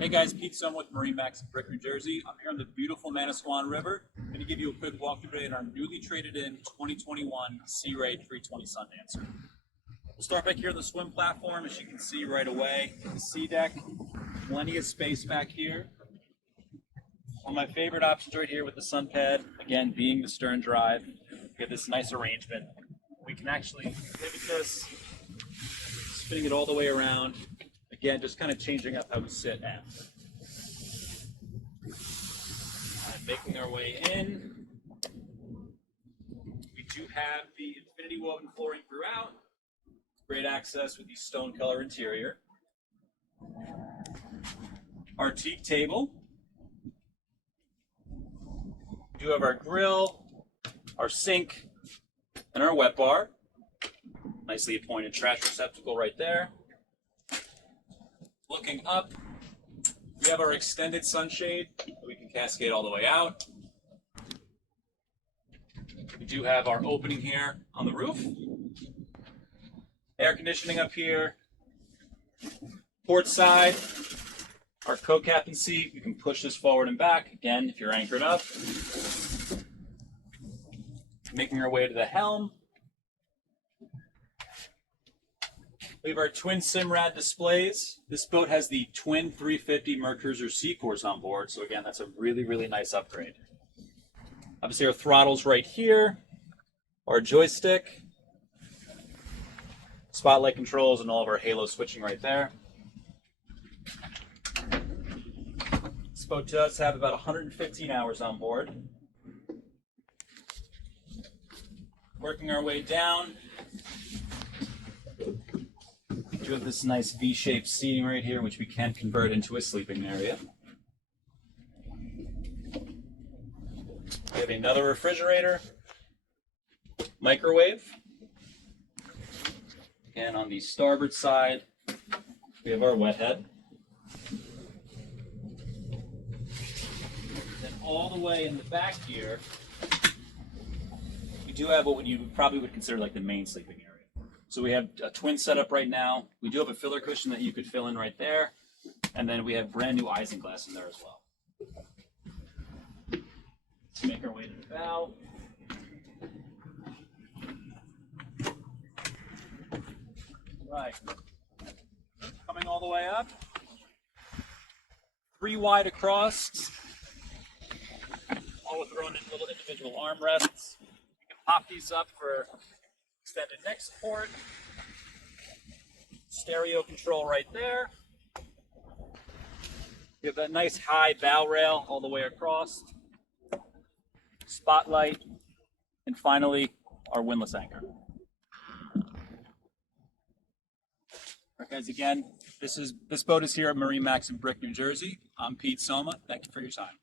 Hey guys, Pete Sum with MarineMax Brick, New Jersey. I'm here on the beautiful Manasquan River. I'm going to give you a quick walkthrough today in our newly traded in 2021 Sea Ray 320 Sundancer. We'll start back here on the swim platform. As you can see right away, the sea deck, plenty of space back here. One of my favorite options right here with the sun pad, again being the stern drive. We have this nice arrangement. We can actually pivot this, spinning it all the way around. Again, just kind of changing up how we sit at. And making our way in. We do have the infinity woven flooring throughout. Great access with the stone color interior. Our teak table. We do have our grill, our sink, and our wet bar. Nicely appointed trash receptacle right there. Looking up, we have our extended sunshade that we can cascade all the way out. We do have our opening here on the roof. Air conditioning up here. Port side, our co-captain seat. You can push this forward and back, again, if you're anchored up. Making our way to the helm. We have our twin Simrad displays. This boat has the twin 350 Mercruiser Seacourse on board, so again, that's a really, really nice upgrade. Obviously, our throttle's right here, our joystick, spotlight controls, and all of our halo switching right there. This boat does have about 115 hours on board. Working our way down. We have this nice V-shaped seating right here, which we can convert into a sleeping area. We have another refrigerator, microwave. And on the starboard side, we have our wet head. Then all the way in the back here, we do have what you probably would consider like the main sleeping area. So we have a twin setup right now. We do have a filler cushion that you could fill in right there. And then we have brand new isinglass in there as well. Let's make our way to the bow. Right. Coming all the way up. 3 wide across. All with their own little individual armrests. You can pop these up for extended neck support, stereo control right there. We have that nice high bow rail all the way across, spotlight, and finally our windlass anchor. All right, guys, again, this boat is here at MarineMax in Brick, New Jersey. I'm Pete Soma. Thank you for your time.